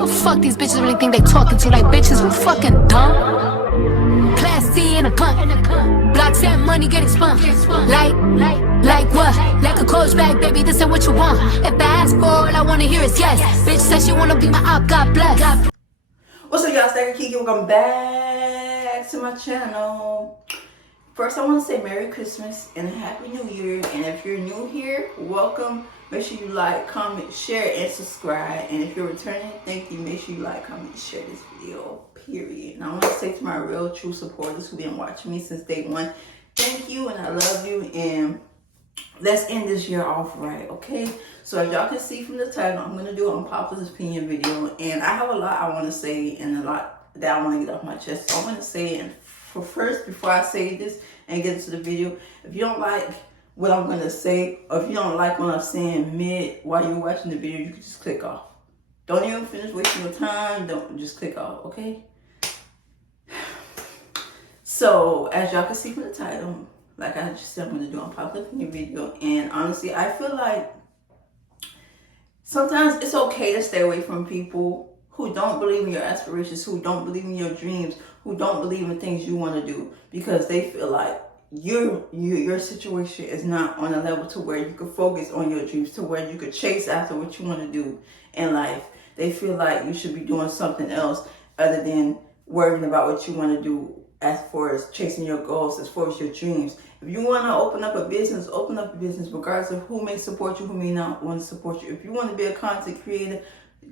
But fuck these bitches really think they talking to like bitches. We fucking dumb. Class C in a cunt. Blocks and money getting spun. Like what? Like a coach bag, baby, this ain't what you want. If I ask for all I wanna hear is yes. Bitch says she wanna be my op, God bless. What's up, y'all? Stagger Kiki. Welcome back to my channel. First, I want to say Merry Christmas and Happy New Year. And if you're new here, welcome. Make sure you like, comment, share, and subscribe. And if you're returning, thank you. Make sure you like, comment, share this video, period. And I want to say to my real, true supporters who've been watching me since day one, thank you and I love you. And let's end this year off right, okay? So as y'all can see from the title, I'm going to do an unpopular opinion video. And I have a lot I want to say and a lot that I want to get off my chest. So I'm going to say it. And first, before I say this and get into the video, if you don't like what I'm going to say, or if you don't like what I'm saying mid while you're watching the video, you can just click off. Don't even finish wasting your time. Don't just click off, okay? So as y'all can see from the title, like I just said, I'm going to do an unpopular opinion video. And honestly, I feel like sometimes it's okay to stay away from people who don't believe in your aspirations, who don't believe in your dreams, who don't believe in things you want to do, because they feel like your situation is not on a level to where you could focus on your dreams, to where you could chase after what you want to do in life. They feel like you should be doing something else other than worrying about what you want to do as far as chasing your goals, as far as your dreams. If you want to open up a business, open up a business, regardless of who may support you, who may not want to support you. If you want to be a content creator,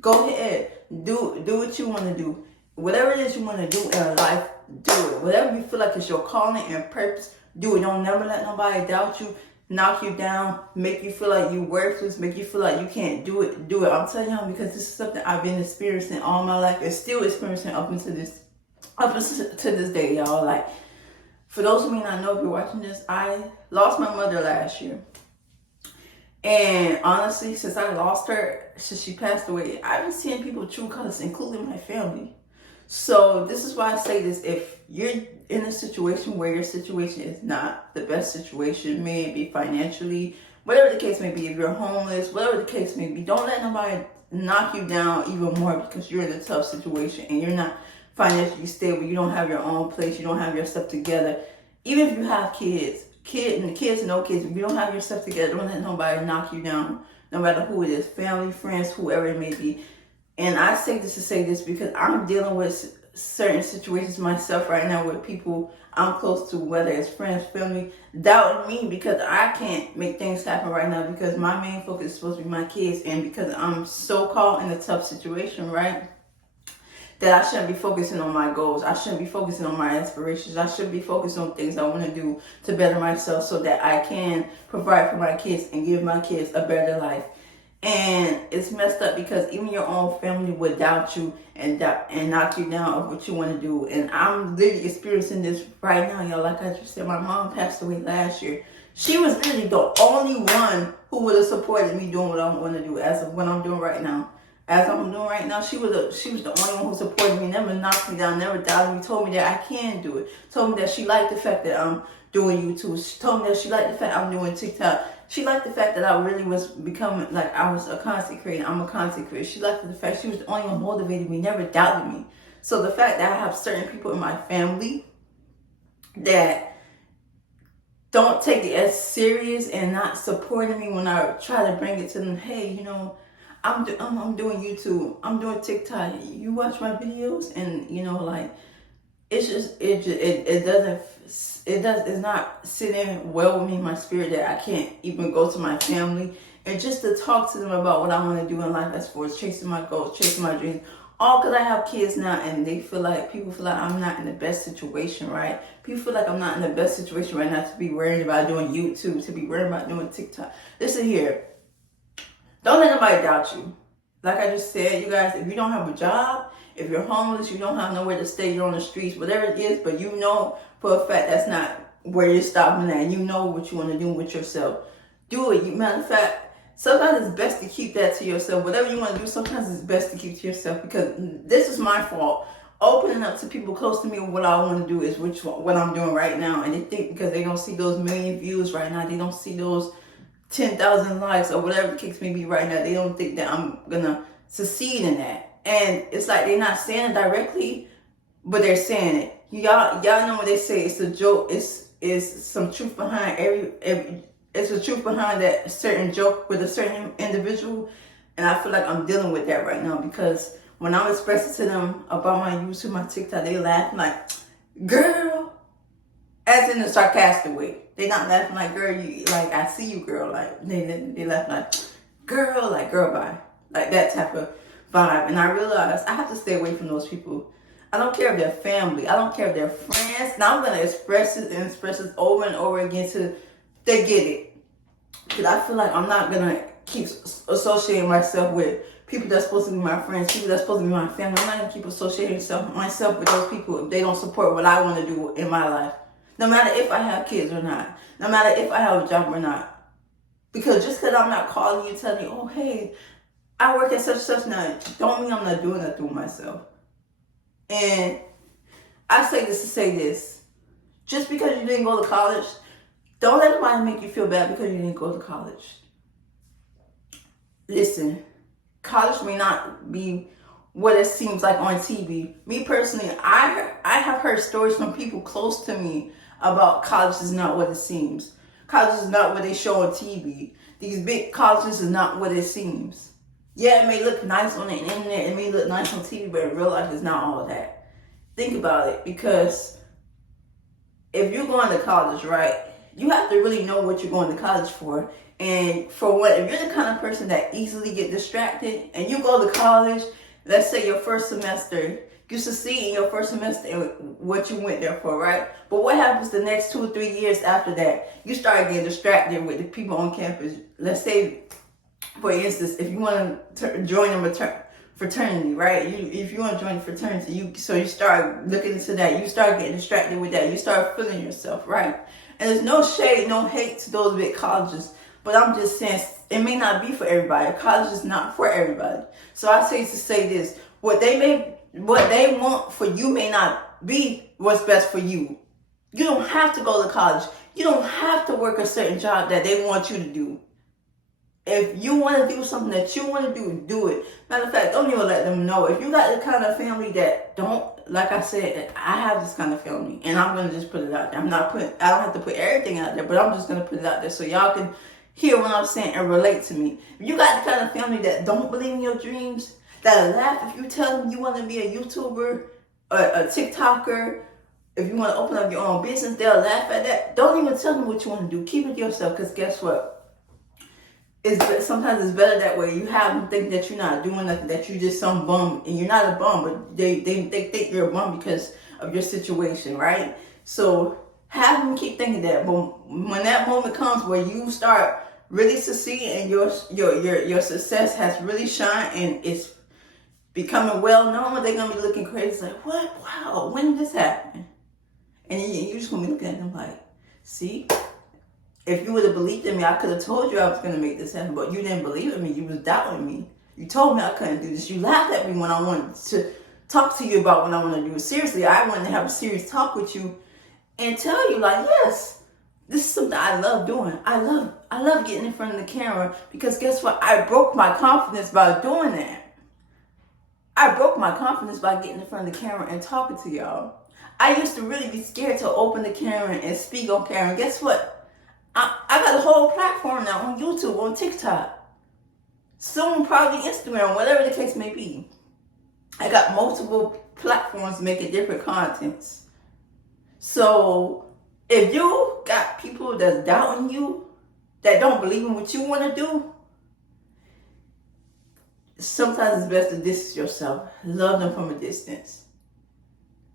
go ahead, do what you want to do. Whatever it is you want to do in life, do it. Whatever you feel like is your calling and purpose, do it. Don't never let nobody doubt you, knock you down, make you feel like you're worthless, make you feel like you can't do it. Do it. I'm telling y'all, because this is something I've been experiencing all my life and still experiencing up until this day, y'all. Like, for those who may not know, if you're watching this, I lost my mother last year. And honestly, since I lost her, since she passed away, I've been seeing people true colors, including my family. So this is why I say this. If you're in a situation where your situation is not the best situation, may it be financially, whatever the case may be, if you're homeless, whatever the case may be, don't let nobody knock you down even more because you're in a tough situation and you're not financially stable, you don't have your own place, you don't have your stuff together. Even if you have kids, no kids, if you don't have your stuff together, don't let nobody knock you down, no matter who it is, family, friends, whoever it may be. And I say this to say this because I'm dealing with certain situations myself right now with people I'm close to, whether it's friends, family, doubting me because I can't make things happen right now because my main focus is supposed to be my kids, and because I'm so caught in a tough situation, right? That I shouldn't be focusing on my goals. I shouldn't be focusing on my aspirations. I should be focused on things I want to do to better myself so that I can provide for my kids and give my kids a better life. And it's messed up because even your own family would doubt you and knock you down of what you want to do. And I'm literally experiencing this right now, y'all. Like I just said, my mom passed away last year. She was literally the only one who would have supported me doing what I want to do as of what I'm doing right now. As I'm doing right now, she was the only one who supported me, never knocked me down, never doubted me, told me that I can do it. Told me that she liked the fact that I'm doing YouTube. She told me that she liked the fact I'm doing TikTok. She liked the fact that I really was becoming, like, I was a content creator. I'm a content creator. She liked the fact she was the only one who motivated me, never doubted me. So the fact that I have certain people in my family that don't take it as serious and not supporting me when I try to bring it to them, hey, you know, I'm doing YouTube, I'm doing TikTok, you watch my videos, and you know, like, it's not sitting well with me in my spirit that I can't even go to my family and just to talk to them about what I want to do in life as far as chasing my goals, chasing my dreams, all because I have kids now, and people feel like I'm not in the best situation, right? People feel like I'm not in the best situation right now to be worried about doing YouTube, to be worried about doing TikTok. Listen here. Don't let nobody doubt you. Like I just said, you guys, if you don't have a job, if you're homeless, you don't have nowhere to stay, you're on the streets, whatever it is, but you know for a fact that's not where you're stopping at, and you know what you want to do with yourself. Do it. Matter of fact, sometimes it's best to keep that to yourself. Whatever you want to do, sometimes it's best to keep to yourself, because this is my fault. Opening up to people close to me what I want to do is what I'm doing right now, and they think because they don't see those million views right now, they don't see those 10,000 likes or whatever the case may be right now, they don't think that I'm gonna succeed in that. And it's like they're not saying it directly, but they're saying it. Y'all know what they say. It's a joke. It's some truth behind every. It's a truth behind that certain joke with a certain individual, and I feel like I'm dealing with that right now because when I'm expressing to them about my YouTube, my TikTok, they laugh like, "Girl," as in a sarcastic way. They not laughing like, "Girl, you like I see you, girl." Like they laugh like, "Girl," like "Girl, bye," like that type of vibe. And I realize I have to stay away from those people. I don't care if they're family. I don't care if they're friends. Now I'm gonna express it over and over again till they get it. Because I feel like I'm not gonna keep associating myself with people that's supposed to be my friends, people that's supposed to be my family. I'm not gonna keep associating myself with those people if they don't support what I want to do in my life. No matter if I have kids or not. No matter if I have a job or not. Because just because I'm not calling you telling you, "Oh, hey, I work at such now," don't mean I'm not doing that through myself. And I say this to say this. Just because you didn't go to college, don't let anybody make you feel bad because you didn't go to college. Listen, college may not be what it seems like on TV. Me personally, I have heard stories from people close to me about college is not what it seems. College is not what they show on TV. These big colleges is not what it seems. Yeah, it may look nice on the internet, it may look nice on TV, but in real life, it's not all that. Think about it, because if you're going to college, right, you have to really know what you're going to college for. And for what, if you're the kind of person that easily get distracted, and you go to college, let's say your first semester, you succeed in your first semester in what you went there for, right? But what happens the next 2 or 3 years after that? You start getting distracted with the people on campus. Let's say, for instance, if you want to join a fraternity, right? If you want to join a fraternity, you start looking into that. You start getting distracted with that. You start feeling yourself, right? And there's no shade, no hate to those big colleges. But I'm just saying, it may not be for everybody. College is not for everybody. So I say to say this: what they want for you may not be what's best for you. You don't have to go to college. You don't have to work a certain job that they want you to do. If you want to do something that you want to do, do it. Matter of fact, don't even let them know. If you got the kind of family that don't, like I said, I have this kind of family, and I'm gonna just put it out there. I don't have to put everything out there, but I'm just gonna put it out there so y'all can hear what I'm saying and relate to me. If you got the kind of family that don't believe in your dreams, that laugh if you tell them you want to be a YouTuber, a TikToker, if you want to open up your own business, they'll laugh at that. Don't even tell them what you want to do. Keep it to yourself, because guess what? Sometimes it's better that way. You have them think that you're not doing nothing, that you're just some bum, and you're not a bum, but they think you're a bum because of your situation, right? So have them keep thinking that. But when that moment comes where you start really succeeding and your success has really shined and it's becoming well known, they're gonna be looking crazy like, what? Wow, when did this happen? And you're just gonna be looking at them like, see? If you would have believed in me, I could have told you I was going to make this happen, but you didn't believe in me. You was doubting me. You told me I couldn't do this. You laughed at me when I wanted to talk to you about what I want to do. Seriously, I wanted to have a serious talk with you and tell you, like, yes, this is something I love doing. I love getting in front of the camera, because guess what? I broke my confidence by doing that. I broke my confidence by getting in front of the camera and talking to y'all. I used to really be scared to open the camera and speak on camera. And guess what? I got a whole platform now on YouTube, on TikTok, soon probably Instagram, whatever the case may be. I got multiple platforms making different contents. So if you got people that's doubting you, that don't believe in what you want to do, sometimes it's best to distance yourself. Love them from a distance.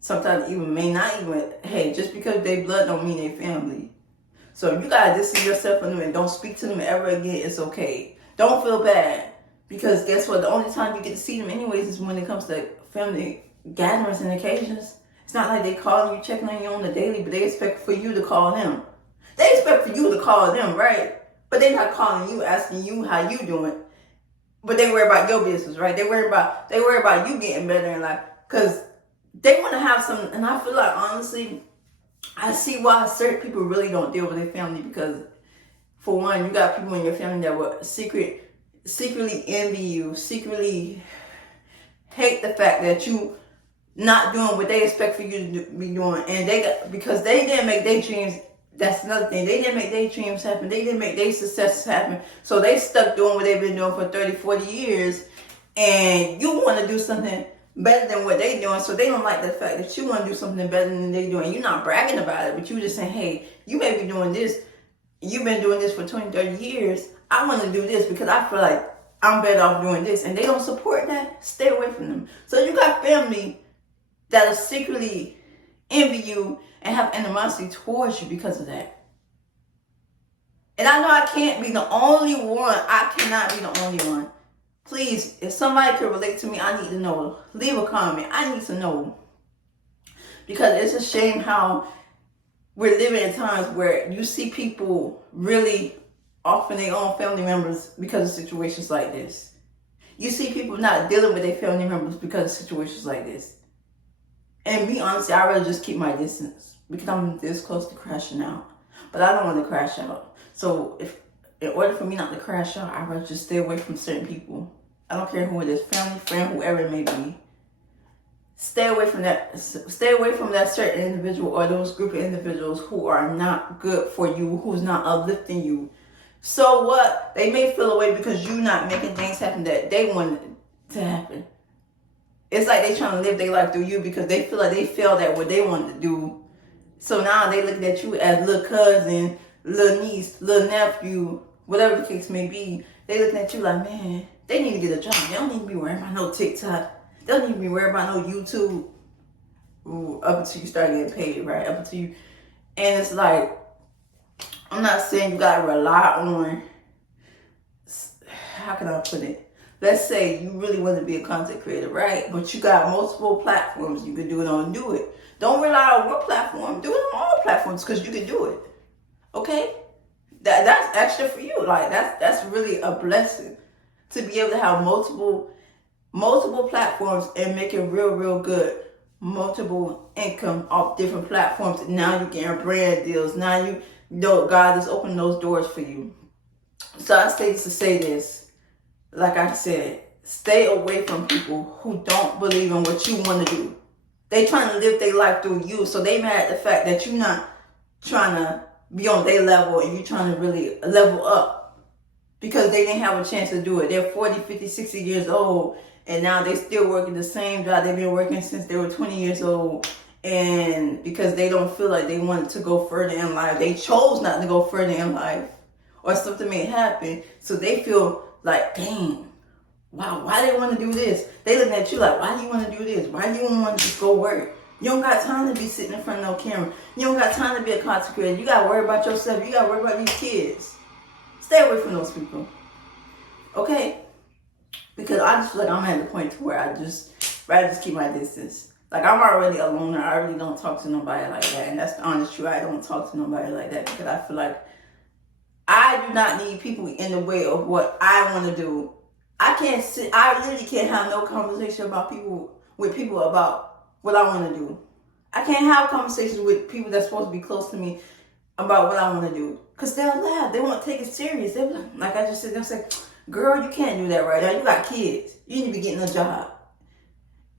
Sometimes hey, just because they blood don't mean they family. So if you gotta distance yourself from them and don't speak to them ever again, it's okay. Don't feel bad, because guess what? The only time you get to see them anyways is when it comes to family gatherings and occasions. It's not like they calling you, checking on you on the daily, but they expect for you to call them. They expect for you to call them, right? But they're not calling you, asking you how you doing. But they worry about your business, right? They worry about you getting better in life, because they want to have some. And I feel like, honestly, I see why certain people really don't deal with their family, because for one, you got people in your family that will secretly envy you, secretly hate the fact that you not doing what they expect for you to be doing, and because they didn't make their dreams. That's another thing. They didn't make their dreams happen. They didn't make their successes happen. So they stuck doing what they've been doing for 30, 40 years. And you want to do something better than what they're doing. So they don't like the fact that you want to do something better than they're doing. You're not bragging about it, but you just saying, hey, you may be doing this. You've been doing this for 20, 30 years. I want to do this because I feel like I'm better off doing this. And they don't support that. Stay away from them. So you got family that'll secretly envy you and have animosity towards you because of that. And I know I can't be the only one. I cannot be the only one. Please, if somebody could relate to me, I need to know. Leave a comment. I need to know. Because it's a shame how we're living in times where you see people really offing their own family members because of situations like this. You see people not dealing with their family members because of situations like this. And be honest, I'd rather just keep my distance because I'm this close to crashing out. But I don't want to crash out. So in order for me not to crash out, I'd rather just stay away from certain people. I don't care who it is, family, friend, whoever it may be. Stay away from that. Stay away from that certain individual or those group of individuals who are not good for you, who's not uplifting you. So what? They may feel away because you're not making things happen that they wanted to happen. It's like they trying to live their life through you because they feel like they failed at what they wanted to do. So now they looking at you as little cousin, little niece, little nephew, whatever the case may be. They looking at you like, man, they need to get a job. They don't need to be worried about no TikTok. They don't need to be worried about no YouTube. Ooh, up until you start getting paid, right? Up until you, and it's like, I'm not saying you gotta rely on. How can I put it? Let's say you really want to be a content creator, right? But you got multiple platforms you can do it on. Do it. Don't rely on one platform. Do it on all platforms because you can do it. Okay? That's extra for you. Like that's really a blessing to be able to have multiple platforms and make it real good. Multiple income off different platforms. Now you getting brand deals. Now you know God is opening those doors for you. So I say this to say this. Like I said, stay away from people who don't believe in what you want to do. They trying to live their life through you. So they mad at the fact that you're not trying to be on their level and you're trying to really level up. Because they didn't have a chance to do it. They're 40, 50, 60 years old. And now they still working the same job they've been working since they were 20 years old. And because they don't feel like they wanted to go further in life. They chose not to go further in life. Or something may happen. So they feel like, dang, wow, why they want to do this? They looking at you like, why do you want to do this? Why do you want to just go work? You don't got time to be sitting in front of no camera. You don't got time to be a content creator. You got to worry about yourself. You got to worry about these kids. Stay away from those people. Okay? Because I just feel like I'm at the point to where I just rather just keep my distance. Like, I'm already a loner. I really don't talk to nobody like that. And that's the honest truth. I don't talk to nobody like that because I feel like I do not need people in the way of what I want to do. I literally can't have no conversation with people about what I want to do. I can't have conversations with people that's supposed to be close to me about what I want to do. Because they'll laugh. They won't take it serious. They'll be like I just said, they'll say, girl, you can't do that right now. You got kids. You need to be getting a job.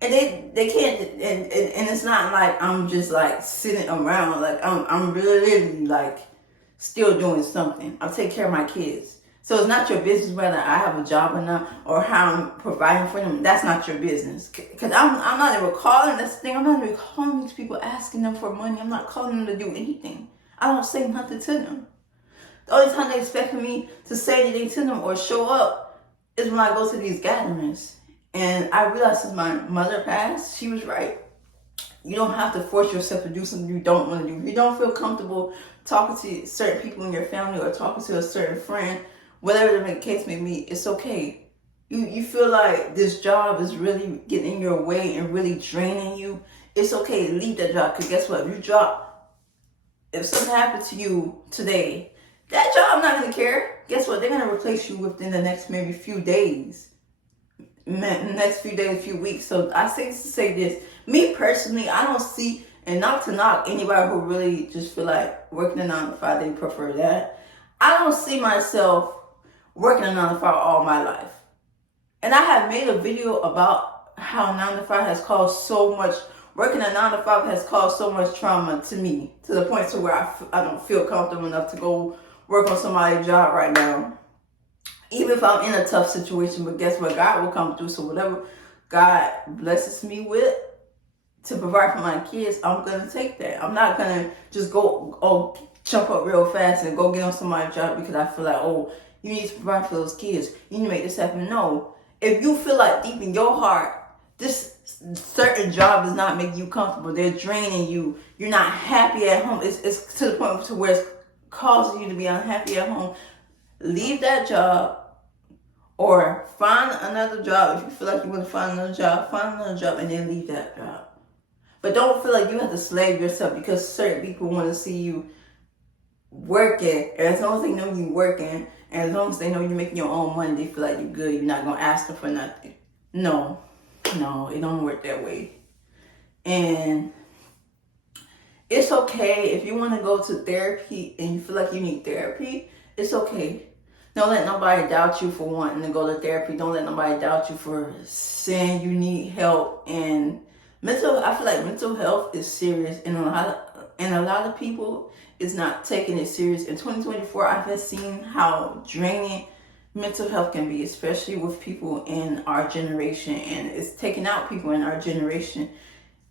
And they can't, and it's not like I'm just like sitting around. Like I'm really like still doing something. I'm taking care of my kids. So it's not your business whether I have a job or not, or how I'm providing for them. That's not your business. Because I'm not even calling, that's the thing, I'm not even calling these people asking them for money. I'm not calling them to do anything. I don't say nothing to them. The only time they expect me to say anything to them or show up is when I go to these gatherings. And I realized since my mother passed, she was right. You don't have to force yourself to do something you don't want to do. If you don't feel comfortable talking to certain people in your family or talking to a certain friend, whatever the case may be, it's okay. You feel like this job is really getting in your way and really draining you, it's okay to leave that job. Because guess what? If something happened to you today, that job not going to care. Guess what? They're going to replace you within the next maybe few days. Next few days, few weeks. So I say this to say this. Me personally, I don't see, and not to knock anybody who really just feel like working a 9 to 5, they prefer that. I don't see myself working a 9 to 5 all my life. And I have made a video about how 9 to 5 has caused so much, working a 9 to 5 has caused so much trauma to me, to the point to where I don't feel comfortable enough to go work on somebody's job right now. Even if I'm in a tough situation, but guess what? God will come through. So whatever God blesses me with to provide for my kids, I'm going to take that. I'm not going to just go, jump up real fast and go get on somebody's job because I feel like, oh, you need to provide for those kids. You need to make this happen. No. If you feel like deep in your heart, this certain job does not make you comfortable, they're draining you, you're not happy at home, it's to the point to where it's causing you to be unhappy at home, leave that job or find another job. If you feel like you want to find another job and then leave that job. But don't feel like you have to slave yourself because certain people want to see you working. And as long as they know you working, and as long as they know you're making your own money, they feel like you're good. You're not going to ask them for nothing. No, it don't work that way. And it's okay if you want to go to therapy and you feel like you need therapy. It's okay. Don't let nobody doubt you for wanting to go to therapy. Don't let nobody doubt you for saying you need help. And I feel like mental health is serious, and a lot of people is not taking it serious. In 2024, I have seen how draining mental health can be, especially with people in our generation, and it's taking out people in our generation.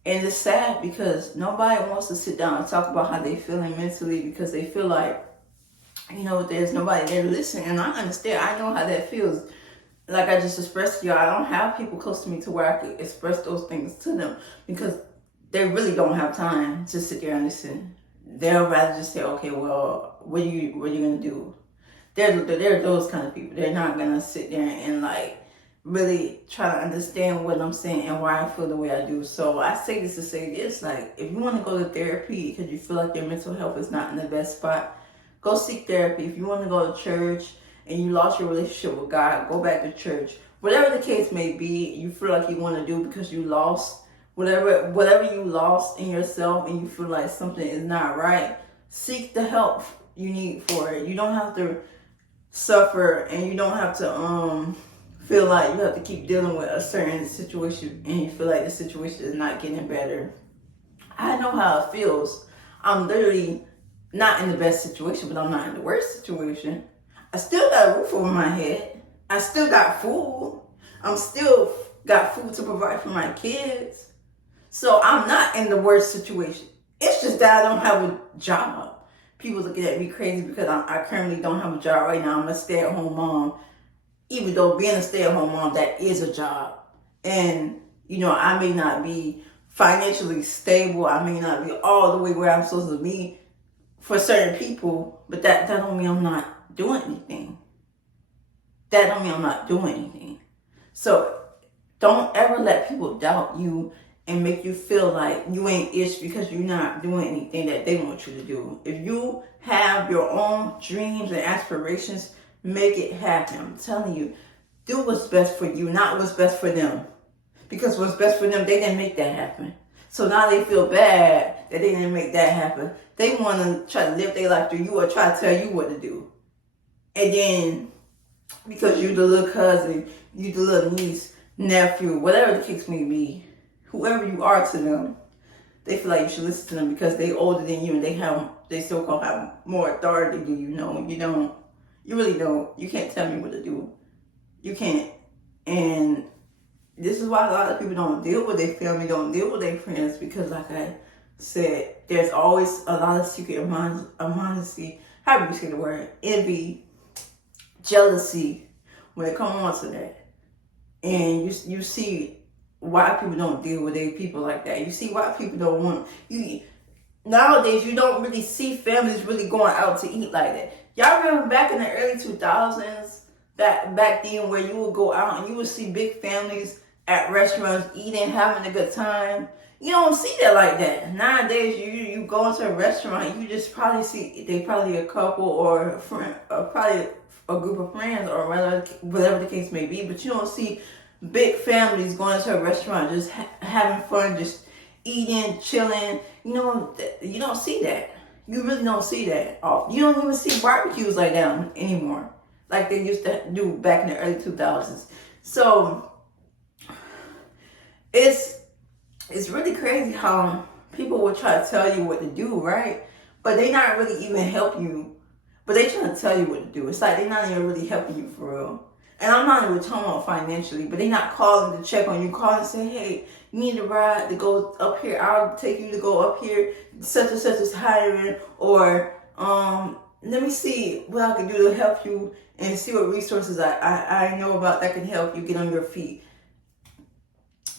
And it's sad because nobody wants to sit down and talk about how they feeling mentally because they feel like, there's nobody there to listen. And I understand. I know how that feels. Like I just expressed to you, I don't have people close to me to where I could express those things to them because they really don't have time to sit there and listen. They'll rather just say, okay, well, what are you gonna do? They're those kind of people. They're not gonna sit there and really try to understand what I'm saying and why I feel the way I do. So I say this to say this, if you want to go to therapy because you feel like your mental health is not in the best spot, go seek therapy. If you want to go to church and you lost your relationship with God, go back to church. Whatever the case may be, you feel like you want to do because you lost whatever you lost in yourself and you feel like something is not right, seek the help you need for it. You don't have to suffer, and you don't have to feel like you have to keep dealing with a certain situation and you feel like the situation is not getting better. I know how it feels. I'm literally not in the best situation, but I'm not in the worst situation. I still got a roof over my head. I still got food. I'm still got food to provide for my kids. So I'm not in the worst situation. It's just that I don't have a job. People looking at me crazy because I currently don't have a job right now. I'm a stay-at-home mom. Even though being a stay-at-home mom, that is a job. And, I may not be financially stable. I may not be all the way where I'm supposed to be for certain people. But that don't mean I'm not doing anything. That don't mean I'm not doing anything. So don't ever let people doubt you and make you feel like you ain't ish because you're not doing anything that they want you to do. If you have your own dreams and aspirations, make it happen. I'm telling you, do what's best for you, not what's best for them. Because what's best for them, they didn't make that happen. So now they feel bad that they didn't make that happen. They want to try to live their life through you or try to tell you what to do. And then, because you're the little cousin, you the little niece, nephew, whatever the case may be, whoever you are to them, they feel like you should listen to them because they older than you and they so-called have more authority than you. No, you don't. You really don't. You can't tell me what to do. You can't. And this is why a lot of people don't deal with their family, don't deal with their friends, because like I said, there's always a lot of secret animosity, however you say the word, envy, jealousy, when it comes on to that. And you see why people don't deal with their people like that. You see why people don't want you. Nowadays, you don't really see families really going out to eat like that. Y'all remember back in the early 2000s, back then where you would go out and you would see big families at restaurants eating, having a good time. You don't see that like that. Nowadays, you go into a restaurant, you just probably see a couple or a friend, or probably a group of friends or whatever the case may be, but you don't see big families going to a restaurant just having fun, just eating, chilling. You don't see that. You really don't see that. You don't even see barbecues like that anymore, like they used to do back in the early 2000s. So it's really crazy how people will try to tell you what to do, right? But they not really even help you. But they trying to tell you what to do. It's like they not even really helping you for real. And I'm not even talking about financially, but they not calling to check on you, calling and say, hey, you need a ride to go up here. I'll take you to go up here. Such and such is hiring. Or let me see what I can do to help you and see what resources I know about that can help you get on your feet.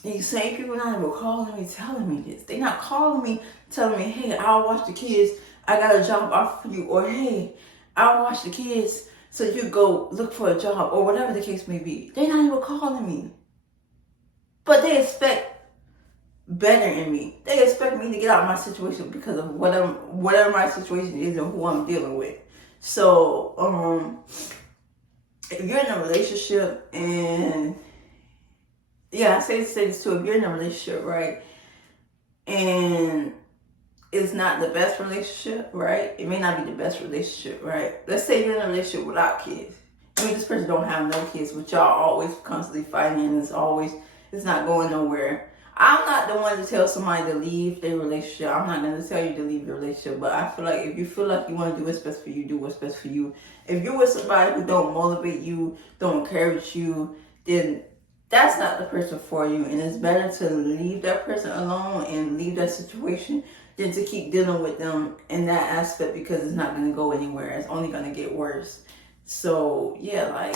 These same people not even calling me, telling me this. They not calling me, telling me, hey, I'll watch the kids. I got a job offer for you. Or, hey, I'll watch the kids so you go look for a job. Or whatever the case may be. They not even calling me. But they expect better in me. They expect me to get out of my situation because of whatever my situation is and who I'm dealing with. So, if you're in a relationship and I say this too, if you're in a relationship, right, and it's not the best relationship, right, it may not be the best relationship, right, let's say you're in a relationship without kids. I mean, this person don't have no kids, but y'all always constantly fighting and it's not going nowhere. I'm not the one to tell somebody to leave their relationship. I'm not going to tell you to leave your relationship, but I feel like if you feel like you want to do what's best for you, do what's best for you. If you're with somebody who don't motivate you, don't encourage you, then that's not the person for you. And it's better to leave that person alone and leave that situation than to keep dealing with them in that aspect, because it's not going to go anywhere. It's only going to get worse. So, yeah, like,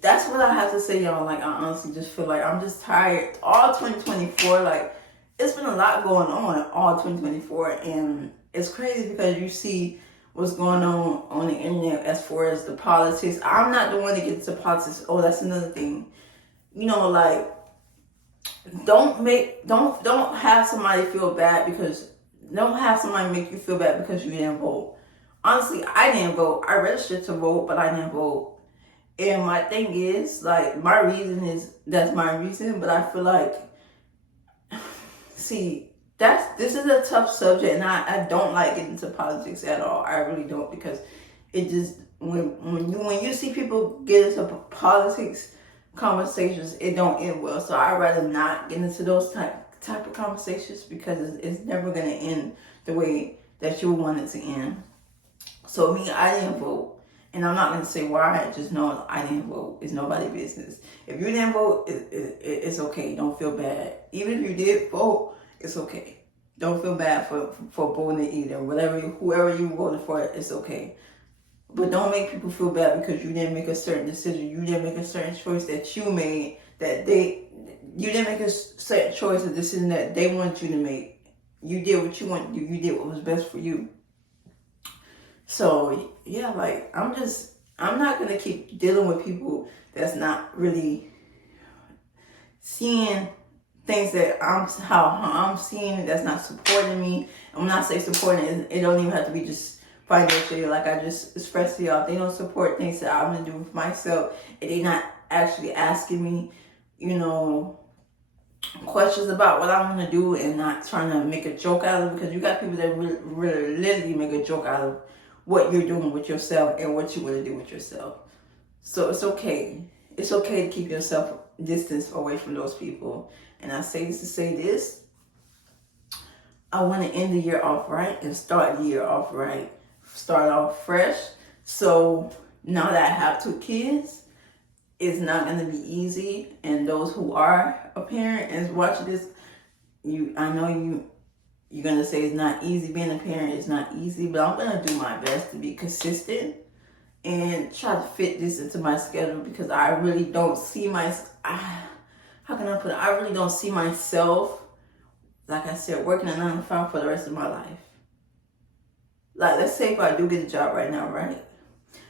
that's what I have to say, y'all. Like, I honestly just feel like I'm just tired. All 2024, like, it's been a lot going on all 2024. And it's crazy because you see what's going on the internet as far as the politics. I'm not the one that gets into politics. Oh, that's another thing. You know, like, don't have somebody feel bad because, don't have somebody make you feel bad because you didn't vote. Honestly, I didn't vote. I registered to vote, but I didn't vote. And my thing is, like, my reason is, that's my reason, but I feel like, see, this is a tough subject, and I don't like getting into politics at all. I really don't, because it just, when you see people get into politics conversations, it don't end well. So I'd rather not get into those type of conversations, because it's never going to end the way that you want it to end. So me, I didn't vote. And I'm not going to say why. I just know I didn't vote. It's nobody's business. If you didn't vote, it's okay. Don't feel bad. Even if you did vote, it's okay. Don't feel bad for voting either. Whoever you voted for, it's okay. But don't make people feel bad because you didn't make a certain decision. You didn't make a certain choice that you made. You didn't make a certain choice, a decision that they wanted you to make. You did what you wanted to do. You did what was best for you. So, yeah, like, I'm not going to keep dealing with people that's not really seeing things that how I'm seeing, that's not supporting me. And when I say supporting, it don't even have to be just financially, like I just expressed to y'all. They don't support things that I'm going to do for myself, and they're not actually asking me, questions about what I want to do, and not trying to make a joke out of it, because you got people that really literally make a joke out of what you're doing with yourself and what you want to do with yourself. So it's okay. It's okay to keep yourself distance away from those people. And I say this to say this. I want to end the year off right and start the year off right. Start off fresh. So now that I have 2 kids, it's not going to be easy. And those who are a parent and is watching this, I know you're going to say it's not easy. Being a parent is not easy, but I'm going to do my best to be consistent and try to fit this into my schedule, because I really don't see how can I put it? I really don't see myself, like I said, working a 9 to 5 for the rest of my life. Like, let's say if I do get a job right now, right?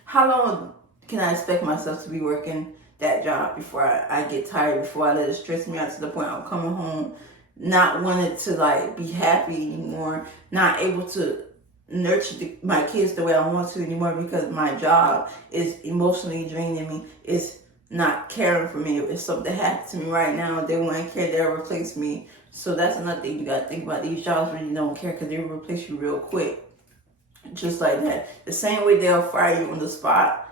How long can I expect myself to be working that job before I get tired, before I let it stress me out to the point I'm coming home not wanting to, like, be happy anymore, not able to nurture my kids the way I want to anymore, because my job is emotionally draining me. It's not caring for me. If something happened to me right now, they won't care, they'll replace me. So that's another thing you got to think about. These jobs really don't care, because they'll replace you real quick. Just like that. The same way they'll fire you on the spot.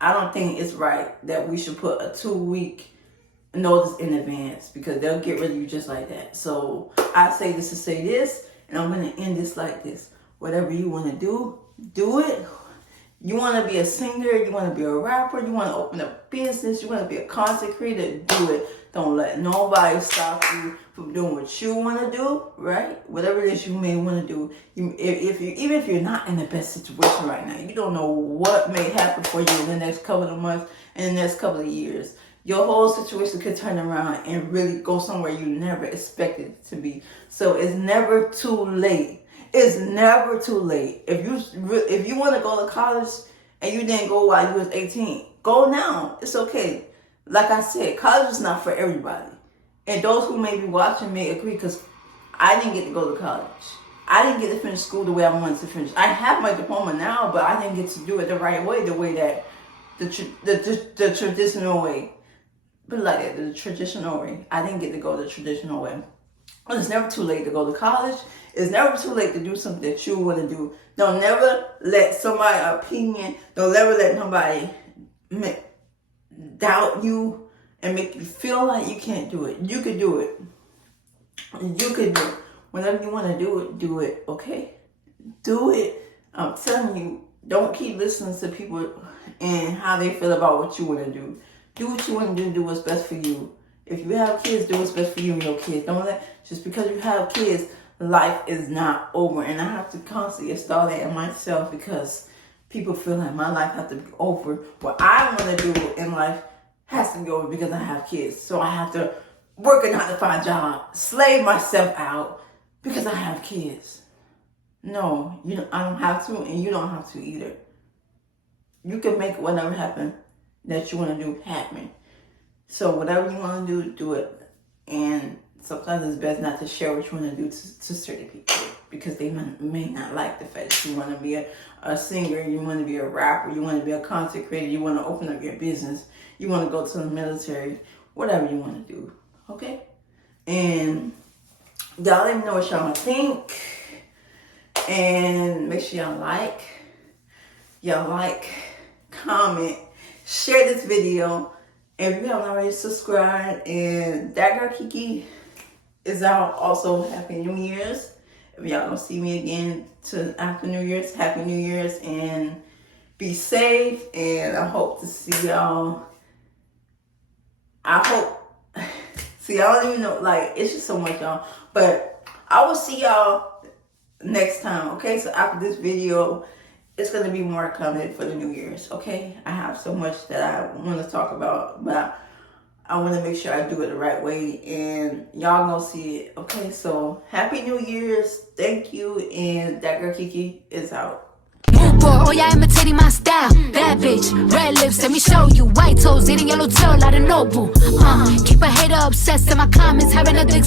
I don't think it's right that we should put a 2-week notice in advance, because they'll get rid of you just like that. So I say this to say this, and I'm going to end this like this. Whatever you want to do it. You want to be a singer, you want to be a rapper, you want to open a business, you want to be a content creator, do it. Don't let nobody stop you from doing what you want to do, right? Whatever it is you may want to do. Even if you're not in the best situation right now, you don't know what may happen for you in the next couple of months, in the next couple of years. Your whole situation could turn around and really go somewhere you never expected it to be. So it's never too late. It's never too late. If you want to go to college and you didn't go while you was 18, go now. It's okay. Like I said, college is not for everybody. And those who may be watching may agree, because I didn't get to go to college. I didn't get to finish school the way I wanted to finish. I have my diploma now, but I didn't get to do it the right way, the way that the traditional way. But like that, the traditional way. I didn't get to go the traditional way. But it's never too late to go to college. It's never too late to do something that you want to do. Don't never let somebody's opinion, don't never let nobody doubt you and make you feel like you can't do it. You could do it. You could do it. Whenever you want to do it, okay? Do it. I'm telling you, don't keep listening to people and how they feel about what you want to do. Do what you want to do what's best for you. If you have kids, do what's best for you and your kids. Don't let, just because you have kids, life is not over. And I have to constantly install that in myself, because people feel like my life has to be over. What I want to do in life has to be over because I have kids. So I have to work a 9-to-5 job, slave myself out because I have kids. No, I don't have to, and you don't have to either. You can make whatever happen that you want to do happen. So whatever you want to do it. And sometimes it's best not to share what you want to do to certain people, because they may not like the fact that you want to be a singer, you want to be a rapper, you want to be a content creator, you want to open up your business, you want to go to the military, whatever you want to do, okay? And y'all let me know what y'all think. And make sure y'all like, comment, share this video. If you haven't already subscribed, and that girl Kiki is out. Also, Happy New Year's. If y'all don't see me again after New Year's, Happy New Year's, and be safe. And I hope to see y'all. See, I don't even know, like, it's just so much, y'all. But I will see y'all next time, okay? So after this video, it's going to be more coming for the New Year's, okay? I have so much that I want to talk about, but I want to make sure I do it the right way, and y'all gonna see it, okay? So, Happy New Year's. Thank you, and that girl Kiki is out. Oh, yeah, imitating my style. Bad bitch, red lips, let me show you. White toes, eating yellow tail, like a noble. Keep a hater obsessed in my comments, having a dick.